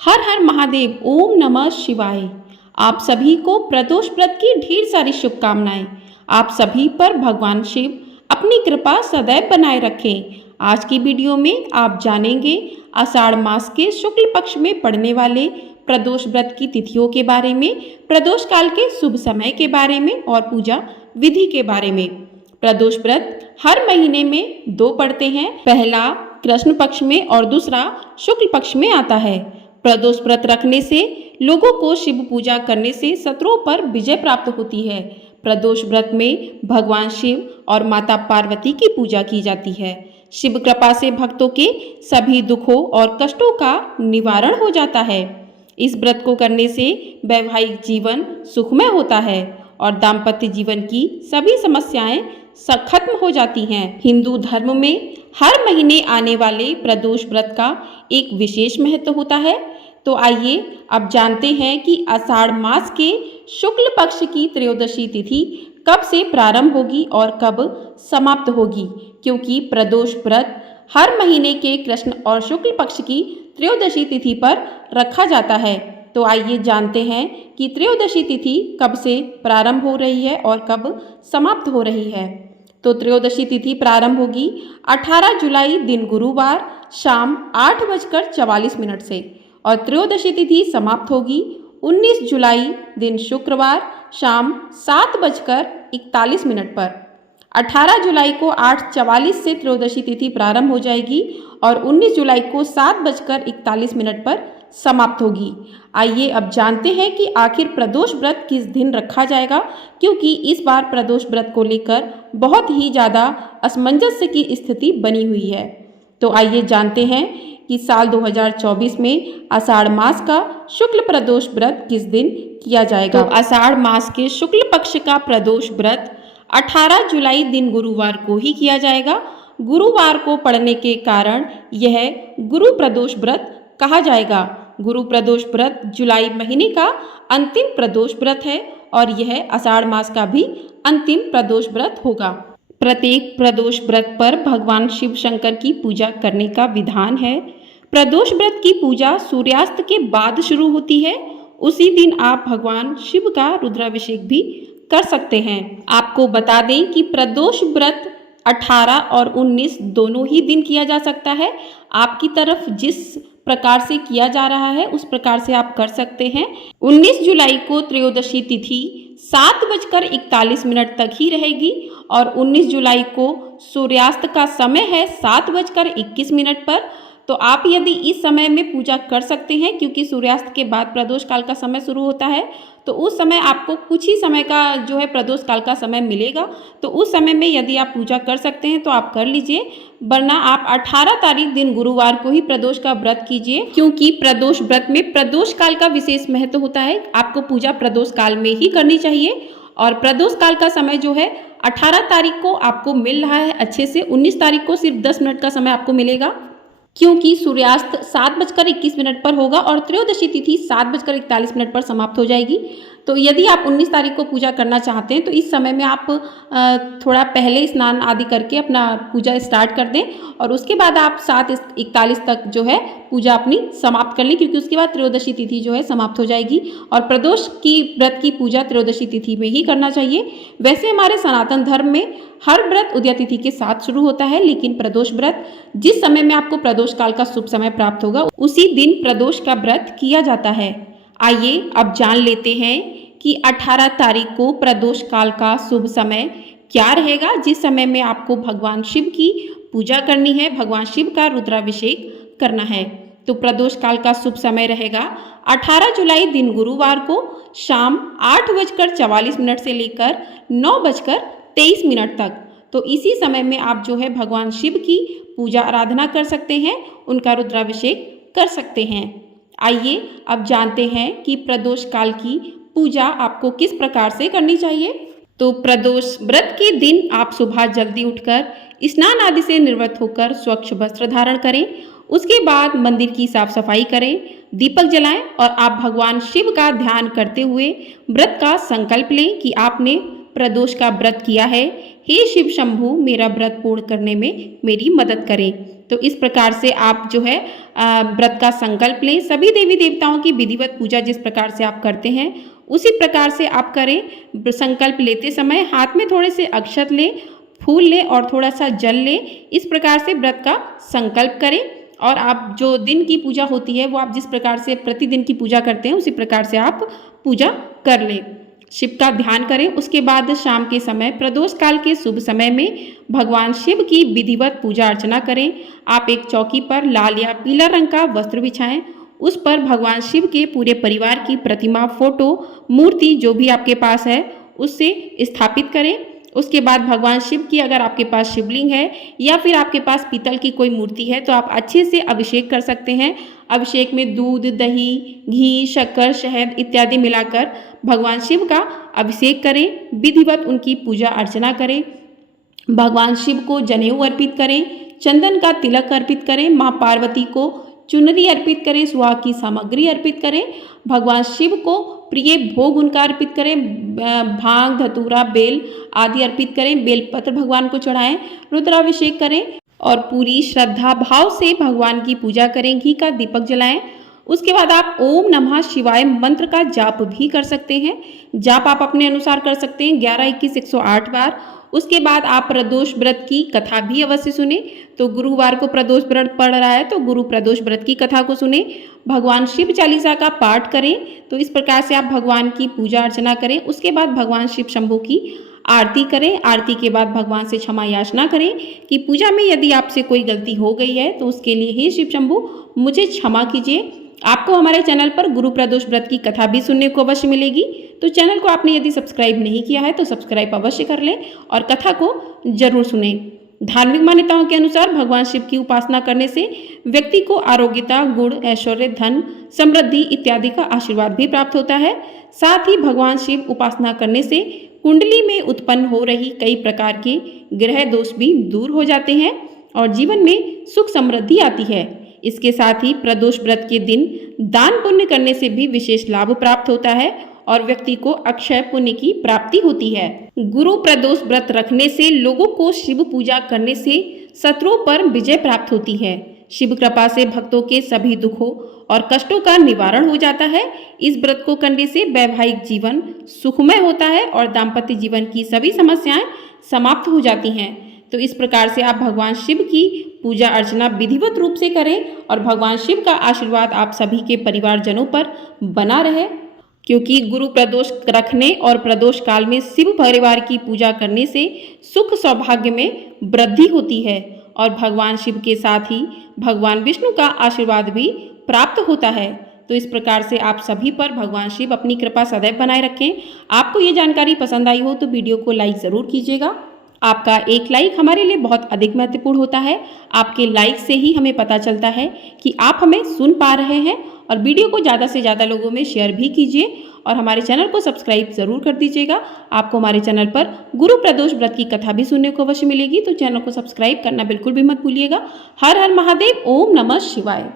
हर हर महादेव, ओम नमः शिवाय। आप सभी को प्रदोष व्रत की ढेर सारी शुभकामनाएं। आप सभी पर भगवान शिव अपनी कृपा सदैव बनाए रखें। आज की वीडियो में आप जानेंगे आषाढ़ मास के शुक्ल पक्ष में पड़ने वाले प्रदोष व्रत की तिथियों के बारे में, प्रदोष काल के शुभ समय के बारे में और पूजा विधि के बारे में। प्रदोष व्रत हर महीने में 2 पड़ते हैं। पहला कृष्ण पक्ष में और दूसरा शुक्ल पक्ष में आता है। प्रदोष व्रत रखने से लोगों को शिव पूजा करने से शत्रुओं पर विजय प्राप्त होती है। प्रदोष व्रत में भगवान शिव और माता पार्वती की पूजा की जाती है। शिव कृपा से भक्तों के सभी दुखों और कष्टों का निवारण हो जाता है। इस व्रत को करने से वैवाहिक जीवन सुखमय होता है और दाम्पत्य जीवन की सभी समस्याएं खत्म हो जाती हैं। हिंदू धर्म में हर महीने आने वाले प्रदोष व्रत का एक विशेष महत्व होता है। तो आइए अब जानते हैं कि आषाढ़ मास के शुक्ल पक्ष की त्रयोदशी तिथि कब से प्रारंभ होगी और कब समाप्त होगी, क्योंकि प्रदोष व्रत हर महीने के कृष्ण और शुक्ल पक्ष की त्रयोदशी तिथि पर रखा जाता है। तो आइए जानते हैं कि त्रयोदशी तिथि कब से प्रारंभ हो रही है और कब समाप्त हो रही है। तो त्रयोदशी तिथि प्रारंभ होगी 18 जुलाई दिन गुरुवार शाम 8:44 से और त्रयोदशी तिथि समाप्त होगी 19 जुलाई दिन शुक्रवार शाम 7:41 पर। 18 जुलाई को 8:44 से त्रयोदशी तिथि प्रारंभ हो जाएगी और 19 जुलाई को 7:41 पर समाप्त होगी। आइए अब जानते हैं कि आखिर प्रदोष व्रत किस दिन रखा जाएगा, क्योंकि इस बार प्रदोष व्रत को लेकर बहुत ही ज़्यादा असमंजस की स्थिति बनी हुई है। तो आइए जानते हैं कि साल 2024 में आषाढ़ मास का शुक्ल प्रदोष व्रत किस दिन किया जाएगा। तो आषाढ़ मास के शुक्ल पक्ष का प्रदोष व्रत 18 जुलाई दिन गुरुवार को ही किया जाएगा। गुरुवार को पड़ने के कारण यह गुरु प्रदोष व्रत कहा जाएगा। गुरु प्रदोष व्रत जुलाई महीने का अंतिम प्रदोष व्रत है और यह आषाढ़ मास का भी अंतिम प्रदोष व्रत होगा। प्रत्येक प्रदोष व्रत पर भगवान शिव शंकर की पूजा करने का विधान है। प्रदोष व्रत की पूजा सूर्यास्त के बाद शुरू होती है। उसी दिन आप भगवान शिव का रुद्राभिषेक भी कर सकते हैं। आपको बता दें कि प्रदोष व्रत 18 और 19 दोनों ही दिन किया जा सकता है। आपकी तरफ जिस प्रकार से किया जा रहा है उस प्रकार से आप कर सकते हैं। 19 जुलाई को त्रयोदशी तिथि 7:41 तक ही रहेगी और 19 जुलाई को सूर्यास्त का समय है 7:21 पर। तो आप यदि इस समय में पूजा कर सकते हैं, क्योंकि सूर्यास्त के बाद प्रदोष काल का समय शुरू होता है, तो उस समय आपको कुछ ही समय का जो है प्रदोष काल का समय मिलेगा। तो उस समय में यदि आप पूजा कर सकते हैं तो आप कर लीजिए, वरना आप 18 तारीख दिन गुरुवार को ही प्रदोष का व्रत कीजिए, क्योंकि प्रदोष व्रत में प्रदोष काल का विशेष महत्व होता है। आपको पूजा प्रदोष काल में ही करनी चाहिए और प्रदोष काल का समय जो है 18 तारीख को आपको मिल रहा है अच्छे से। 19 तारीख को सिर्फ 10 मिनट का समय आपको मिलेगा, क्योंकि सूर्यास्त 7:21 पर होगा और त्रयोदशी तिथि 7:41 पर समाप्त हो जाएगी। तो यदि आप 19 तारीख को पूजा करना चाहते हैं तो इस समय में आप थोड़ा पहले स्नान आदि करके अपना पूजा स्टार्ट कर दें और उसके बाद आप 7:41 तक जो है पूजा अपनी समाप्त कर लें, क्योंकि उसके बाद त्रयोदशी तिथि जो है समाप्त हो जाएगी। और प्रदोष की व्रत की पूजा त्रयोदशी तिथि में ही करना चाहिए। वैसे हमारे सनातन धर्म में हर व्रत उदया तिथि के साथ शुरू होता है, लेकिन प्रदोष व्रत जिस समय में आपको प्रदोष काल का शुभ समय प्राप्त होगा उसी दिन प्रदोष का व्रत किया जाता है। आइए अब जान लेते हैं कि 18 तारीख को प्रदोष काल का शुभ समय क्या रहेगा, जिस समय में आपको भगवान शिव की पूजा करनी है, भगवान शिव का रुद्राभिषेक करना है। तो प्रदोष काल का शुभ समय रहेगा 18 जुलाई दिन गुरुवार को शाम 8:44 से लेकर 9:23 तक। तो इसी समय में आप जो है भगवान शिव की पूजा आराधना कर सकते हैं, उनका रुद्राभिषेक कर सकते हैं। आइए अब जानते हैं कि प्रदोष काल की पूजा आपको किस प्रकार से करनी चाहिए। तो प्रदोष व्रत के दिन आप सुबह जल्दी उठकर स्नान आदि से निवृत्त होकर स्वच्छ वस्त्र धारण करें। उसके बाद मंदिर की साफ सफाई करें, दीपक जलाएं और आप भगवान शिव का ध्यान करते हुए व्रत का संकल्प लें कि आपने प्रदोष का व्रत किया है। हे शिव शंभु, मेरा व्रत पूर्ण करने में मेरी मदद करें। तो इस प्रकार से आप जो है व्रत का संकल्प लें। सभी देवी देवताओं की विधिवत पूजा जिस प्रकार से आप करते हैं उसी प्रकार से आप करें। संकल्प लेते समय हाथ में थोड़े से अक्षत लें, फूल लें और थोड़ा सा जल लें। इस प्रकार से व्रत का संकल्प करें और आप जो दिन की पूजा होती है वो आप जिस प्रकार से प्रतिदिन की पूजा करते हैं उसी प्रकार से आप पूजा कर लें। शिव का ध्यान करें। उसके बाद शाम के समय प्रदोष काल के शुभ समय में भगवान शिव की विधिवत पूजा अर्चना करें। आप एक चौकी पर लाल या पीला रंग का वस्त्र बिछाएं। उस पर भगवान शिव के पूरे परिवार की प्रतिमा, फोटो, मूर्ति जो भी आपके पास है उससे स्थापित करें। उसके बाद भगवान शिव की अगर आपके पास शिवलिंग है या फिर आपके पास पीतल की कोई मूर्ति है तो आप अच्छे से अभिषेक कर सकते हैं। अभिषेक में दूध, दही, घी, शक्कर, शहद इत्यादि मिलाकर भगवान शिव का अभिषेक करें। विधिवत उनकी पूजा अर्चना करें। भगवान शिव को जनेऊ अर्पित करें, चंदन का तिलक अर्पित करें, माँ पार्वती को चुनरी अर्पित करें, सुहाग की सामग्री अर्पित करें। भगवान शिव को प्रिय भोग उनका अर्पित करें। भांग, धतूरा, बेल आदि अर्पित करें। बेलपत्र भगवान को चढ़ाएं, रुद्राभिषेक करें और पूरी श्रद्धा भाव से भगवान की पूजा करें। घी का दीपक जलाएं। उसके बाद आप ओम नमः शिवाय मंत्र का जाप भी कर सकते हैं। जाप आप अपने अनुसार कर सकते हैं 11, 21, 108 बार। उसके बाद आप प्रदोष व्रत की कथा भी अवश्य सुने। तो गुरुवार को प्रदोष व्रत पड़ रहा है तो गुरु प्रदोष व्रत की कथा को सुने। भगवान शिव चालीसा का पाठ करें। तो इस प्रकार से आप भगवान की पूजा अर्चना करें। उसके बाद भगवान शिव शंभू की आरती करें। आरती के बाद भगवान से क्षमा याचना करें कि पूजा में यदि आपसे कोई गलती हो गई है तो उसके लिए हे शिव शंभू मुझे क्षमा कीजिए। आपको हमारे चैनल पर गुरु प्रदोष व्रत की कथा भी सुनने को अवश्य मिलेगी। तो चैनल को आपने यदि सब्सक्राइब नहीं किया है तो सब्सक्राइब अवश्य कर लें और कथा को जरूर सुने। धार्मिक मान्यताओं के अनुसार भगवान शिव की उपासना करने से व्यक्ति को आरोग्यता, गुण, ऐश्वर्य, धन, समृद्धि इत्यादि का आशीर्वाद भी प्राप्त होता है। साथ ही भगवान शिव उपासना करने से कुंडली में उत्पन्न हो रही कई प्रकार के ग्रह दोष भी दूर हो जाते हैं और जीवन में सुख समृद्धि आती है। इसके साथ ही प्रदोष व्रत के दिन दान पुण्य करने से भी विशेष लाभ प्राप्त होता है और व्यक्ति को अक्षय पुण्य की प्राप्ति होती है। गुरु प्रदोष व्रत रखने से लोगों को शिव पूजा करने से शत्रुओं पर विजय प्राप्त होती है। शिव कृपा से भक्तों के सभी दुखों और कष्टों का निवारण हो जाता है। इस व्रत को करने से वैवाहिक जीवन सुखमय होता है और दाम्पत्य जीवन की सभी समस्याएं समाप्त हो जाती हैं। तो इस प्रकार से आप भगवान शिव की पूजा अर्चना विधिवत रूप से करें और भगवान शिव का आशीर्वाद आप सभी के परिवारजनों पर बना रहे, क्योंकि गुरु प्रदोष रखने और प्रदोष काल में शिव परिवार की पूजा करने से सुख सौभाग्य में वृद्धि होती है और भगवान शिव के साथ ही भगवान विष्णु का आशीर्वाद भी प्राप्त होता है। तो इस प्रकार से आप सभी पर भगवान शिव अपनी कृपा सदैव बनाए रखें। आपको ये जानकारी पसंद आई हो तो वीडियो को लाइक ज़रूर कीजिएगा। आपका एक लाइक हमारे लिए बहुत अधिक महत्वपूर्ण होता है। आपके लाइक से ही हमें पता चलता है कि आप हमें सुन पा रहे हैं और वीडियो को ज़्यादा से ज़्यादा लोगों में शेयर भी कीजिए और हमारे चैनल को सब्सक्राइब ज़रूर कर दीजिएगा। आपको हमारे चैनल पर गुरु प्रदोष व्रत की कथा भी सुनने को अवश्य मिलेगी। तो चैनल को सब्सक्राइब करना बिल्कुल भी मत भूलिएगा। हर हर महादेव। ओम नमः शिवाय।